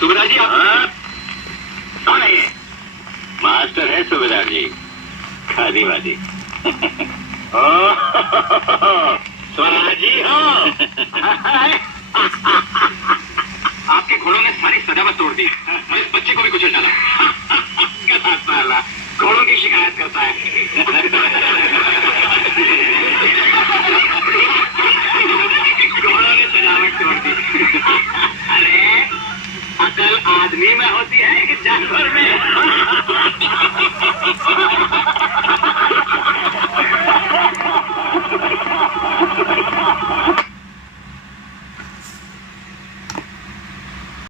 सुबेदार जी आप कौन है? ये मास्टर है सुबेदार जी, खादी वादी। स्वराज जी हो। आपके घोड़ों ने सारी सजावट तोड़ दी और इस बच्चे को भी कुचल डाला। गधा साला घोड़ों की शिकायत करता है। घोड़ों ने सजावट तोड़ दी। अरे अकल आदमी में होती है कि जानवर में?